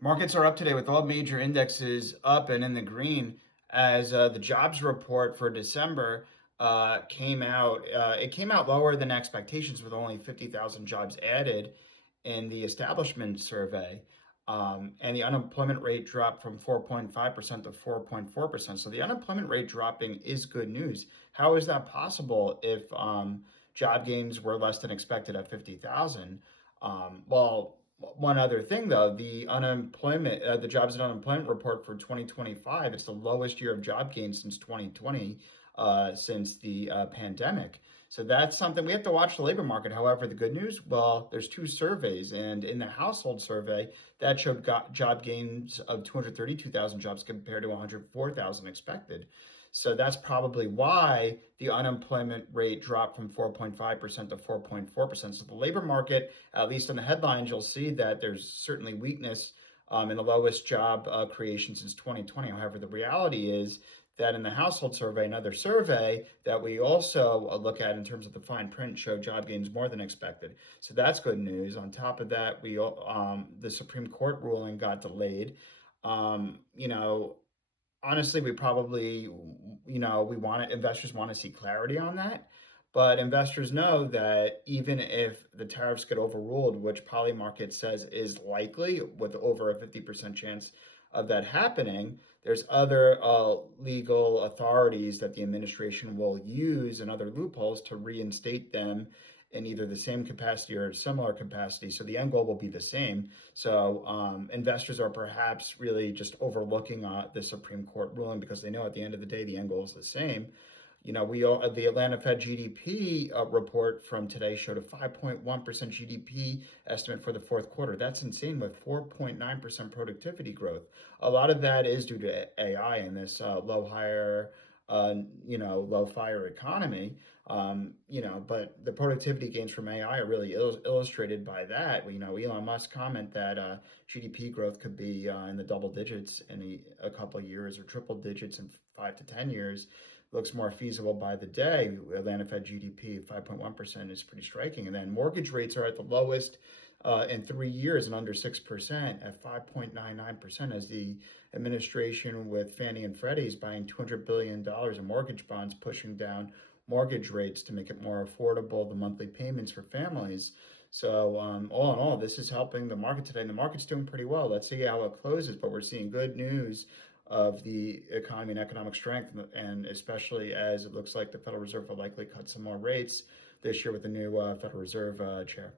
Markets are up today with all major indexes up and in the green as the jobs report for December came out. It came out lower than expectations with only 50,000 jobs added in the establishment survey. And the unemployment rate dropped from 4.5% to 4.4%. So the unemployment rate dropping is good news. How is that possible if job gains were less than expected at 50,000? Well, one other thing though, the jobs and unemployment report for 2025, it's the lowest year of job gains since 2020, since the pandemic. So that's something we have to watch the labor market. However, the good news, well, there's two surveys, and in the household survey, that showed job gains of 232,000 jobs compared to 104,000 expected. So that's probably why the unemployment rate dropped from 4.5% to 4.4%. So the labor market, at least in the headlines, you'll see that there's certainly weakness in the lowest job creation since 2020. However, the reality is that in the household survey, another survey that we also look at in terms of the fine print, show job gains more than expected. So that's good news. On top of that, the Supreme Court ruling got delayed. You know, honestly, we probably, investors want to see clarity on that. But investors know that even if the tariffs get overruled, which Polymarket says is likely with over a 50% chance of that happening, there's other legal authorities that the administration will use and other loopholes to reinstate them in either the same capacity or similar capacity. So the end goal will be the same. So investors are perhaps really just overlooking the Supreme Court ruling because they know at the end of the day the end goal is the same. The Atlanta Fed GDP report from today showed a 5.1% GDP estimate for the fourth quarter. That's insane with 4.9% productivity growth. A lot of that is due to AI and this low fire economy. But the productivity gains from AI are really illustrated by that. Elon Musk comment that GDP growth could be in the double digits in a couple of years or triple digits in 5 to 10 years. Looks more feasible by the day. Atlanta Fed GDP 5.1% is pretty striking. And then mortgage rates are at the lowest in 3 years and under 6% at 5.99% as the administration with Fannie and Freddie is buying $200 billion in mortgage bonds, pushing down mortgage rates to make it more affordable, the monthly payments for families. So all in all, this is helping the market today, and the market's doing pretty well. Let's see how it closes, but we're seeing good news of the economy and economic strength, and especially as it looks like the Federal Reserve will likely cut some more rates this year with the new Federal Reserve chair.